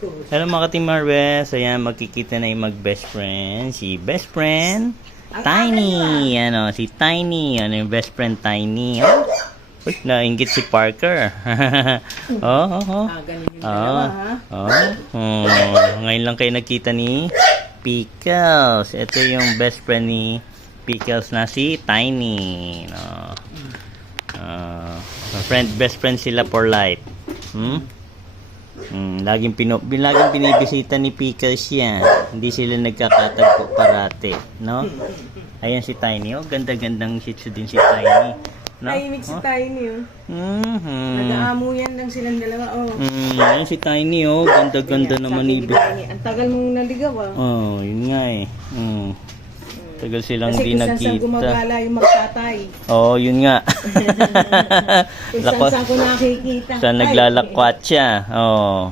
Hello mga Team Marves. Ayan, magkikita na yung mag-best friend. Si best friend, Tiny. Ano, si Tiny. Ano yung best friend, Tiny. Oh. Uy, nainggit si Parker. Oh. Ganun yung dalawa, ha? Ngayon lang kayo nagkita ni Pickles. Ito yung best friend ni Pickles na si Tiny. No. Best friend sila for life. Laging binibisita ni Pickles yan. Hindi sila nagkakatagpo parate, no? Ayan si Tiny, oh. Ganda-gandang shih tzu din si Tiny. No? Tahimik si Tiny, oh. Nag-aamo yan lang silang dalawa, oh. Ayan si Tiny, oh. Ganda-ganda naman ni Tiny. Ang tagal mong naligaw, ah. Oh, yun nga eh. Tagal silang Kasi di kung saan nakita. gumagala yung magtatay. Oh, yun nga. Kung saan ko nakikita. Saan naglalakwat siya. Oh.